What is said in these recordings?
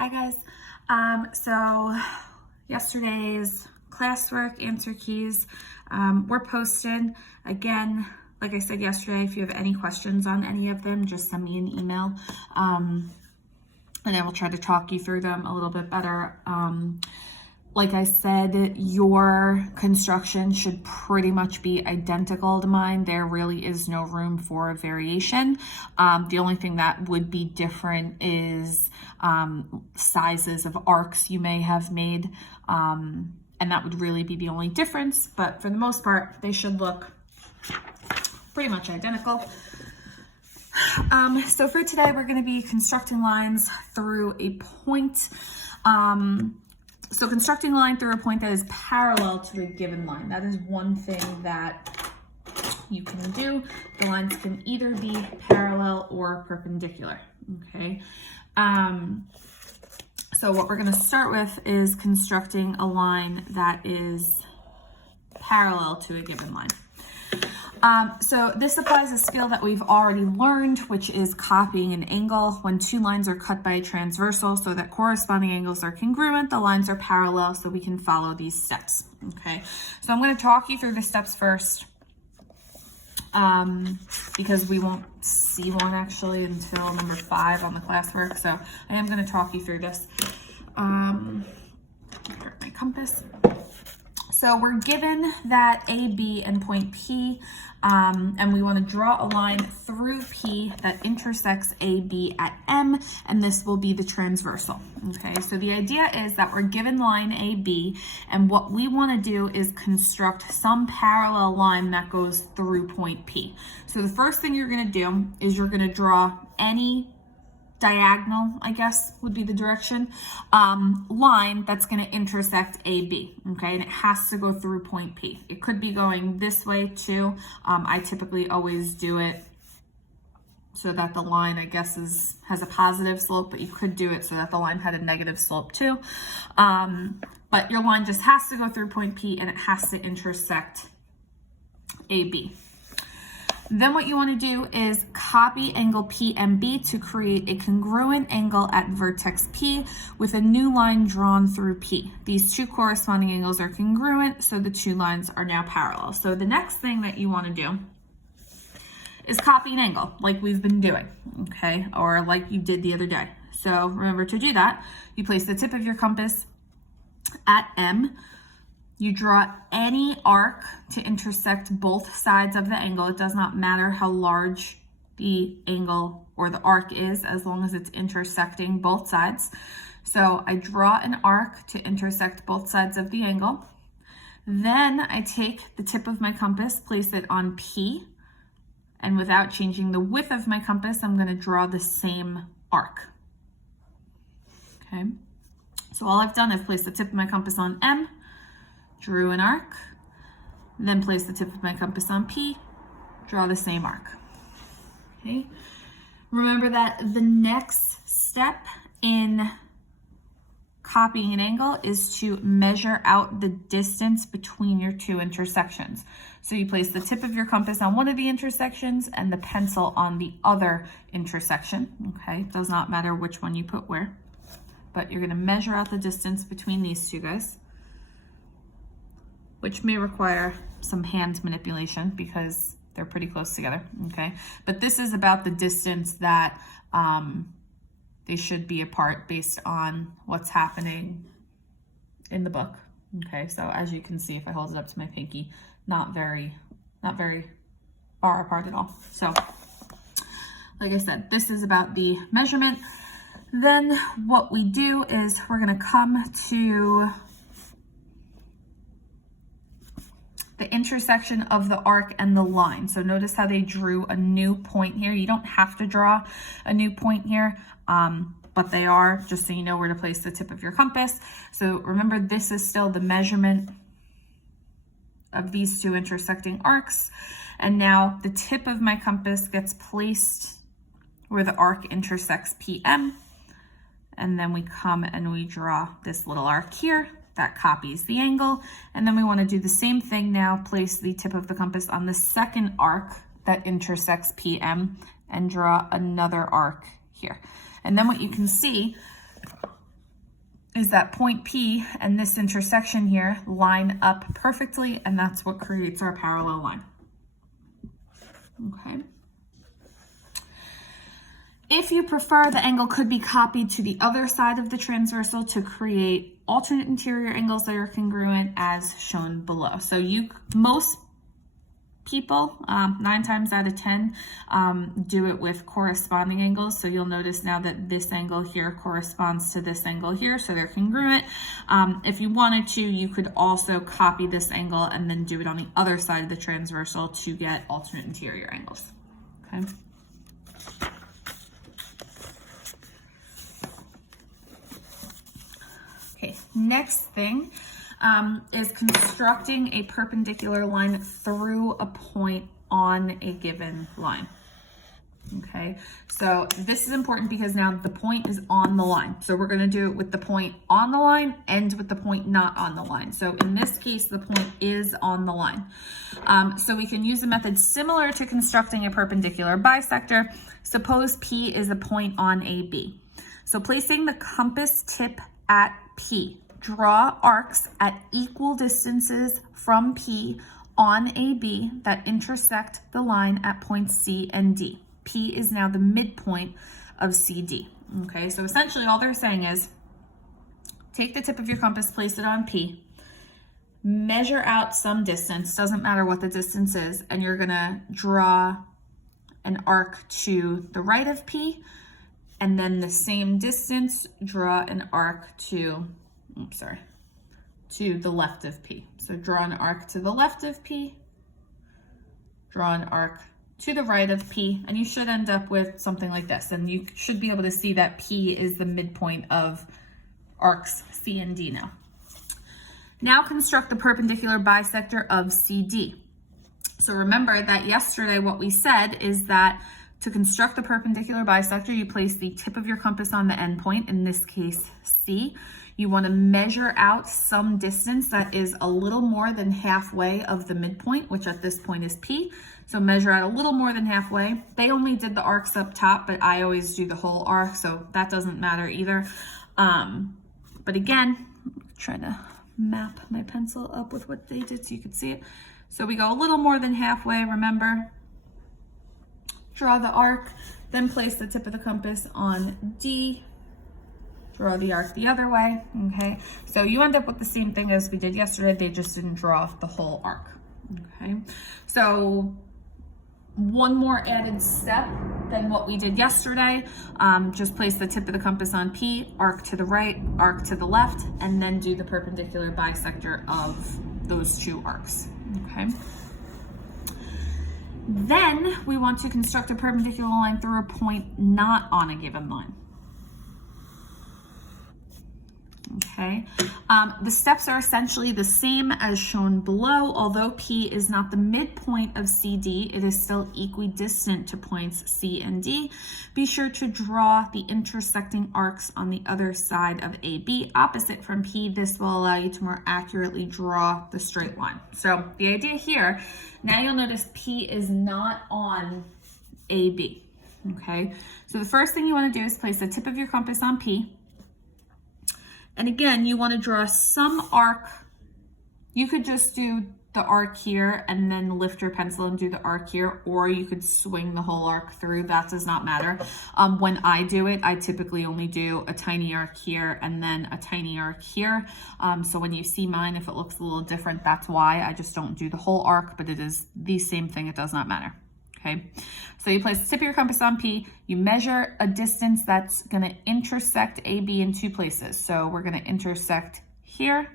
Hi guys. So yesterday's classwork answer keys were posted. Again, like I said yesterday, if you have any questions on any of them, just send me an email and I will try to talk you through them a little bit better. Like I said, your construction should pretty much be identical to mine. There really is no room for variation. The only thing that would be different is sizes of arcs you may have made. And that would really be the only difference. But for the most part, they should look pretty much identical. So for today, we're going to be constructing lines through a point. So constructing a line through a point that is parallel to a given line. That is one thing that you can do. The lines can either be parallel or perpendicular, okay? So what we're gonna start with is constructing a line that is parallel to a given line. So this applies a skill that we've already learned, which is copying an angle. When two lines are cut by a transversal so that corresponding angles are congruent, the lines are parallel, so we can follow these steps, okay? So I'm going to talk you through the steps first because we won't see one actually until number 5 on the classwork. So I am going to talk you through this. Grab my compass. So we're given that AB and point P, and we want to draw a line through P that intersects AB at M, and this will be the transversal. Okay, so the idea is that we're given line AB, and what we want to do is construct some parallel line that goes through point P. So the first thing you're going to do is you're going to draw any diagonal, I guess would be the direction, line that's going to intersect AB, okay? And it has to go through point P. It could be going this way too. I typically always do it so that the line, I guess, has a positive slope, but you could do it so that the line had a negative slope too. But your line just has to go through point P and it has to intersect AB. Then what you want to do is copy angle PMB to create a congruent angle at vertex P with a new line drawn through P. These two corresponding angles are congruent, so the two lines are now parallel. So the next thing that you want to do is copy an angle like we've been doing, okay? Or like you did the other day. So remember to do that. You place the tip of your compass at M. You draw any arc to intersect both sides of the angle. It does not matter how large the angle or the arc is, as long as it's intersecting both sides. So I draw an arc to intersect both sides of the angle. Then I take the tip of my compass, place it on P, and without changing the width of my compass, I'm going to draw the same arc. Okay, so all I've done is place the tip of my compass on M, drew an arc, then place the tip of my compass on P, draw the same arc. Okay. Remember that the next step in copying an angle is to measure out the distance between your two intersections. So you place the tip of your compass on one of the intersections and the pencil on the other intersection. Okay, it does not matter which one you put where, but you're going to measure out the distance between these two guys, which may require some hand manipulation because they're pretty close together, okay? But this is about the distance that they should be apart based on what's happening in the book, okay? So as you can see, if I hold it up to my pinky, not very far apart at all. So like I said, this is about the measurement. Then what we do is we're gonna come to the intersection of the arc and the line. So notice how they drew a new point here. You don't have to draw a new point here, but they are, just so you know where to place the tip of your compass. So remember, this is still the measurement of these two intersecting arcs. And now the tip of my compass gets placed where the arc intersects PM. And then we come and we draw this little arc here. That copies the angle. And then we want to do the same thing now, place the tip of the compass on the second arc that intersects PM and draw another arc here. And then what you can see is that point P and this intersection here line up perfectly, and that's what creates our parallel line. Okay. If you prefer, the angle could be copied to the other side of the transversal to create alternate interior angles that are congruent as shown below. So most people, 9 times out of 10, do it with corresponding angles. So you'll notice now that this angle here corresponds to this angle here, so they're congruent. If you wanted to, you could also copy this angle and then do it on the other side of the transversal to get alternate interior angles. Okay. Okay, next thing is constructing a perpendicular line through a point on a given line. Okay, so this is important because now the point is on the line. So we're going to do it with the point on the line and with the point not on the line. So in this case, the point is on the line. So we can use a method similar to constructing a perpendicular bisector. Suppose P is a point on AB. So placing the compass tip at P, draw arcs at equal distances from P on AB that intersect the line at points C and D. P is now the midpoint of CD. Okay, so essentially all they're saying is take the tip of your compass, place it on P, measure out some distance, doesn't matter what the distance is, and you're gonna draw an arc to the right of P, and then the same distance, draw an arc to the left of P. So draw an arc to the left of P, draw an arc to the right of P, and you should end up with something like this. And you should be able to see that P is the midpoint of arcs C and D now. Now construct the perpendicular bisector of CD. So remember that yesterday what we said is that to construct the perpendicular bisector, you place the tip of your compass on the endpoint, in this case C. You want to measure out some distance that is a little more than halfway of the midpoint, which at this point is P. So measure out a little more than halfway. They only did the arcs up top, but I always do the whole arc, so that doesn't matter either. But again, try to map my pencil up with what they did so you could see it. So we go a little more than halfway, remember. Draw the arc, then place the tip of the compass on D. Draw the arc the other way, okay? So you end up with the same thing as we did yesterday, they just didn't draw the whole arc, okay? So one more added step than what we did yesterday, just place the tip of the compass on P, arc to the right, arc to the left, and then do the perpendicular bisector of those two arcs, okay? Then we want to construct a perpendicular line through a point not on a given line. Okay, the steps are essentially the same as shown below. Although P is not the midpoint of CD, it is still equidistant to points C and D. Be sure to draw the intersecting arcs on the other side of AB opposite from P. This will allow you to more accurately draw the straight line. So the idea here, now you'll notice P is not on AB. Okay, so the first thing you want to do is place the tip of your compass on P. And again, you want to draw some arc. You could just do the arc here and then lift your pencil and do the arc here, or you could swing the whole arc through. That does not matter. When I do it, I typically only do a tiny arc here and then a tiny arc here. So when you see mine, if it looks a little different, that's why. I just don't do the whole arc, but it is the same thing. It does not matter. Okay, so you place the tip of your compass on P, you measure a distance that's going to intersect AB in two places. So we're going to intersect here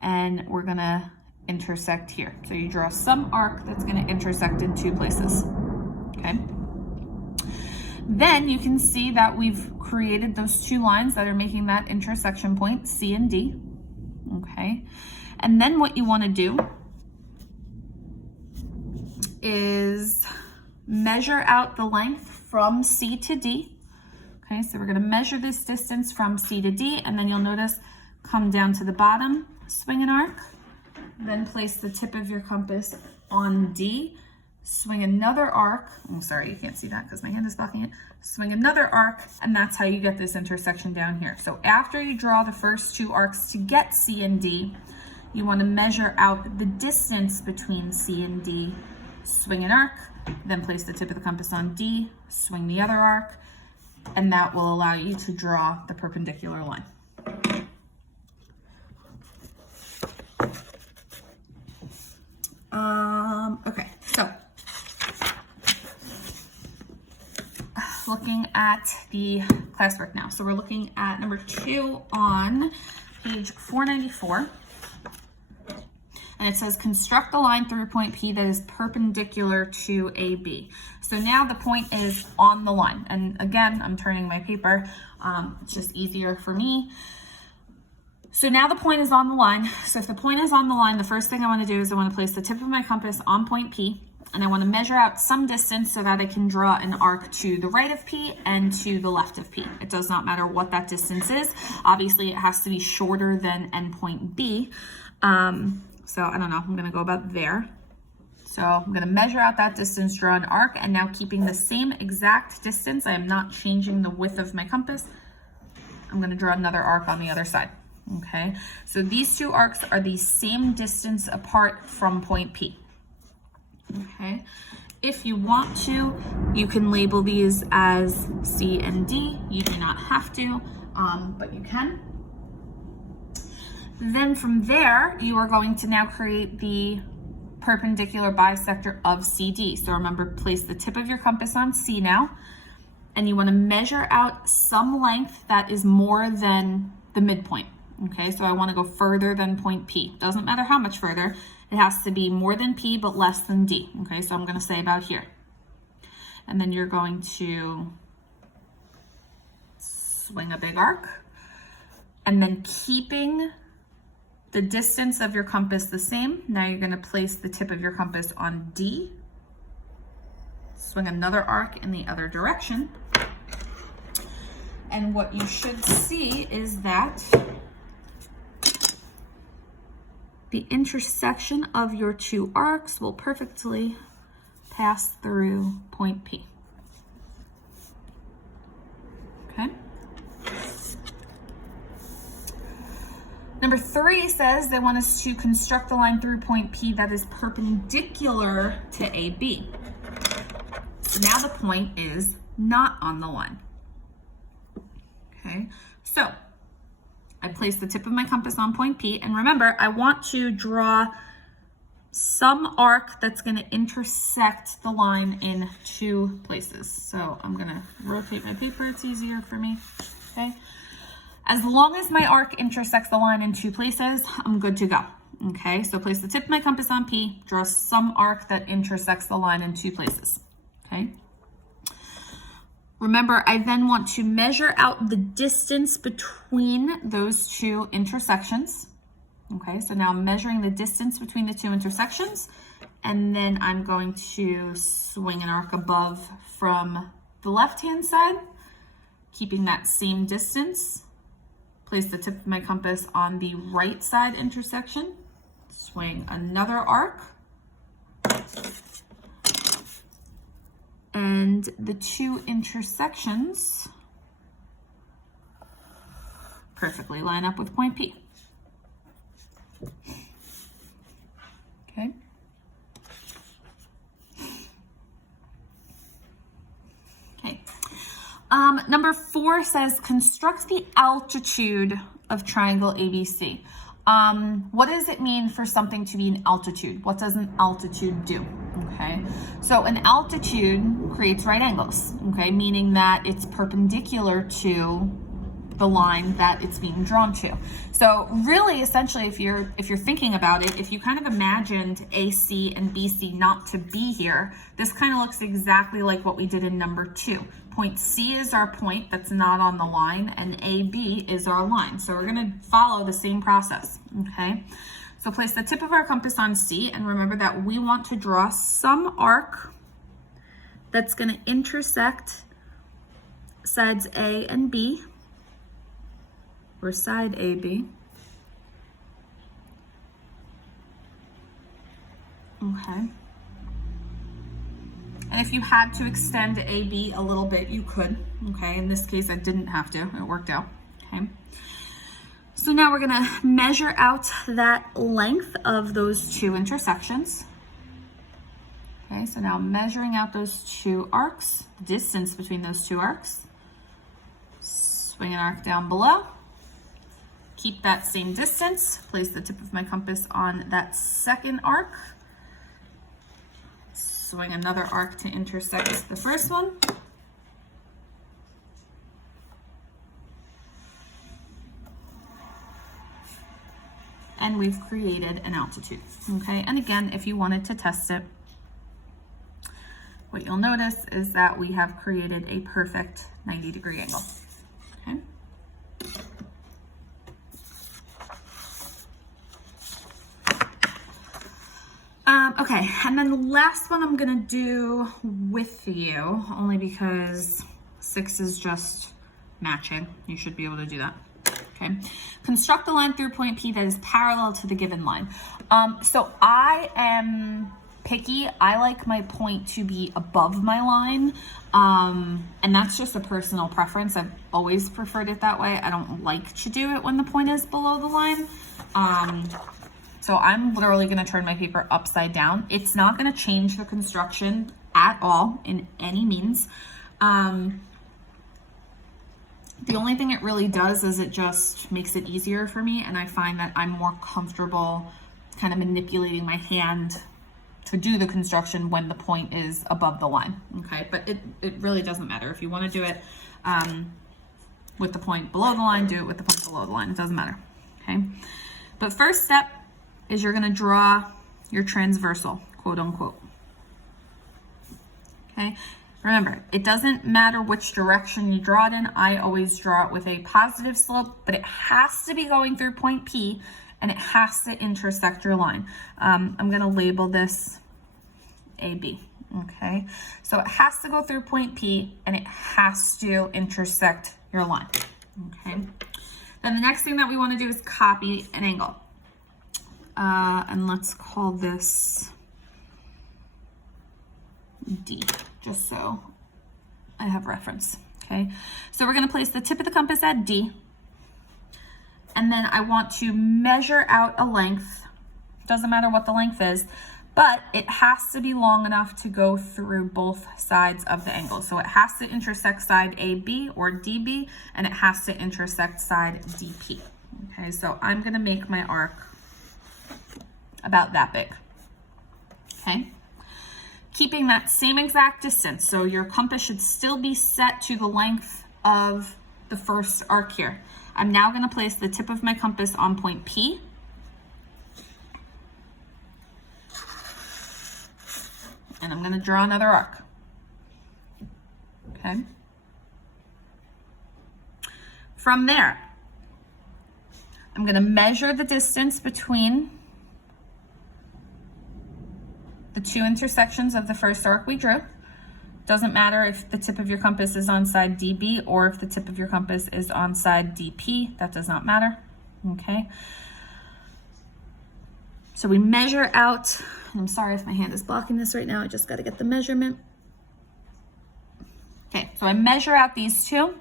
and we're going to intersect here. So you draw some arc that's going to intersect in two places. Okay, then you can see that we've created those two lines that are making that intersection point, C and D. Okay, and then what you want to do is measure out the length from C to D. Okay, so we're going to measure this distance from C to D, and then you'll notice come down to the bottom, swing an arc, then place the tip of your compass on D, swing another arc. I'm sorry, you can't see that because my hand is blocking it. Swing another arc, and that's how you get this intersection down here. So after you draw the first two arcs to get C and D, you want to measure out the distance between C and D, swing an arc, then place the tip of the compass on D, swing the other arc, and that will allow you to draw the perpendicular line. Okay, so looking at the classwork now. So we're looking at number 2 on page 494. And it says construct the line through point P that is perpendicular to AB. So now the point is on the line. And again, I'm turning my paper. It's just easier for me. So now the point is on the line. So if the point is on the line, the first thing I want to do is I want to place the tip of my compass on point P, and I want to measure out some distance so that I can draw an arc to the right of P and to the left of P. It does not matter what that distance is. Obviously, it has to be shorter than endpoint B. So I don't know, I'm gonna go about there. So I'm gonna measure out that distance, draw an arc, and now keeping the same exact distance, I am not changing the width of my compass. I'm gonna draw another arc on the other side, okay? So these two arcs are the same distance apart from point P, okay? If you want to, you can label these as C and D. You do not have to, but you can. Then from there, you are going to now create the perpendicular bisector of CD. So remember, place the tip of your compass on C now, and you want to measure out some length that is more than the midpoint. Okay, so I want to go further than point P. Doesn't matter how much further. It has to be more than P, but less than D. Okay, so I'm going to say about here. And then you're going to swing a big arc, and then keeping the distance of your compass the same. Now you're going to place the tip of your compass on D, swing another arc in the other direction, and what you should see is that the intersection of your two arcs will perfectly pass through point P. Okay. Number 3 says they want us to construct the line through point P that is perpendicular to AB. So now the point is not on the line. Okay, so I place the tip of my compass on point P, and remember, I want to draw some arc that's going to intersect the line in 2 places. So I'm going to rotate my paper, it's easier for me, okay? As long as my arc intersects the line in 2 places, I'm good to go, okay? So place the tip of my compass on P, draw some arc that intersects the line in 2 places, okay? Remember, I then want to measure out the distance between those 2 intersections, okay? So now I'm measuring the distance between the 2 intersections, and then I'm going to swing an arc above from the left-hand side, keeping that same distance. Place the tip of my compass on the right side intersection, swing another arc, and the 2 intersections perfectly line up with point P. Okay. Okay. Number 4 says construct the altitude of triangle ABC. What does it mean for something to be an altitude? What does an altitude do? Okay, so an altitude creates right angles, okay, meaning that it's perpendicular to the line that it's being drawn to. So really, essentially, if you're thinking about it, if you kind of imagined AC and BC not to be here, this kind of looks exactly like what we did in number 2. Point C is our point that's not on the line, and AB is our line. So we're gonna follow the same process, okay? So place the tip of our compass on C, and remember that we want to draw some arc that's gonna intersect sides A and B, or side AB. Okay. And if you had to extend AB a little bit, you could, okay? In this case, I didn't have to, it worked out, okay? So now we're gonna measure out that length of those two intersections. Okay, so now measuring out those two arcs, the distance between those two arcs. Swing an arc down below. Keep that same distance. Place the tip of my compass on that second arc. Swing another arc to intersect the first one. And we've created an altitude, okay? And again, if you wanted to test it, what you'll notice is that we have created a perfect 90-degree angle, okay? Okay, and then the last one I'm gonna do with you, only because 6 is just matching. You should be able to do that. Okay. Construct a line through point P that is parallel to the given line. So I am picky. I like my point to be above my line. And that's just a personal preference. I've always preferred it that way. I don't like to do it when the point is below the line. So I'm literally going to turn my paper upside down. It's not going to change the construction at all in any means. The only thing it really does is it just makes it easier for me, and I find that I'm more comfortable kind of manipulating my hand to do the construction when the point is above the line, okay? But it really doesn't matter. If you want to do it with the point below the line, do it with the point below the line. It doesn't matter, okay? But first step is you're going to draw your transversal, quote unquote, okay? Remember, it doesn't matter which direction you draw it in. I always draw it with a positive slope, but it has to be going through point P, and it has to intersect your line. I'm gonna label this AB, okay? So it has to go through point P, and it has to intersect your line, okay? Then the next thing that we wanna do is copy an angle. And let's call this D, just so I have reference, okay? So we're gonna place the tip of the compass at D, and then I want to measure out a length. Doesn't matter what the length is, but it has to be long enough to go through both sides of the angle. So it has to intersect side AB or DB, and it has to intersect side DP, okay? So I'm gonna make my arc about that big, okay? Keeping that same exact distance. So your compass should still be set to the length of the first arc here. I'm now going to place the tip of my compass on point P. And I'm going to draw another arc. Okay. From there, I'm going to measure the distance between the two intersections of the first arc we drew. Doesn't matter if the tip of your compass is on side DB or if the tip of your compass is on side DP, that does not matter, okay? So we measure out, I'm sorry if my hand is blocking this right now, I just gotta get the measurement. Okay, so I measure out these two,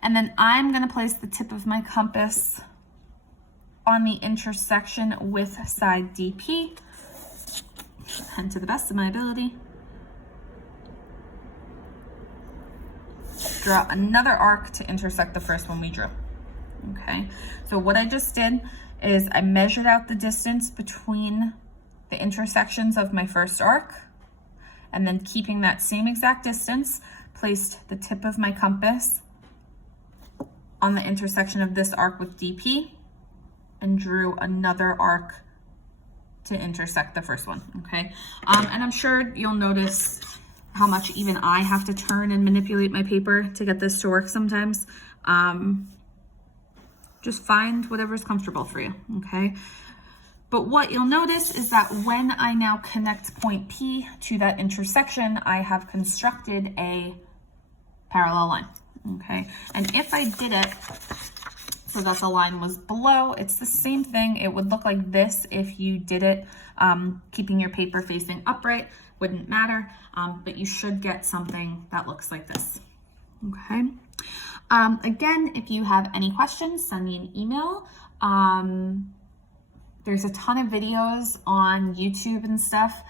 and then I'm gonna place the tip of my compass on the intersection with side DP, and to the best of my ability, draw another arc to intersect the first one we drew, okay? So what I just did is I measured out the distance between the intersections of my first arc, and then keeping that same exact distance, placed the tip of my compass on the intersection of this arc with DP, and drew another arc to intersect the first one, okay? And I'm sure you'll notice how much even I have to turn and manipulate my paper to get this to work sometimes. Just find whatever's comfortable for you, okay? But what you'll notice is that when I now connect point P to that intersection, I have constructed a parallel line, okay? And if I did it so that the line was below, it's the same thing. It would look like this if you did it keeping your paper facing upright. wouldn't matter, but you should get something that looks like this. Okay. Again, if you have any questions, send me an email. There's a ton of videos on YouTube and stuff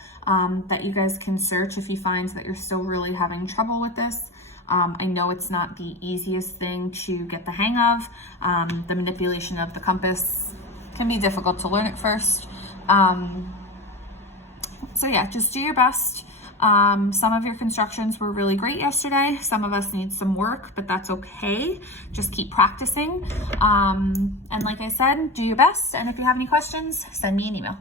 that you guys can search if you find that you're still really having trouble with this. I know it's not the easiest thing to get the hang of. The manipulation of the compass can be difficult to learn at first. So yeah, just do your best. Some of your constructions were really great yesterday. Some of us need some work, but that's okay. Just keep practicing. And like I said, do your best. And if you have any questions, send me an email.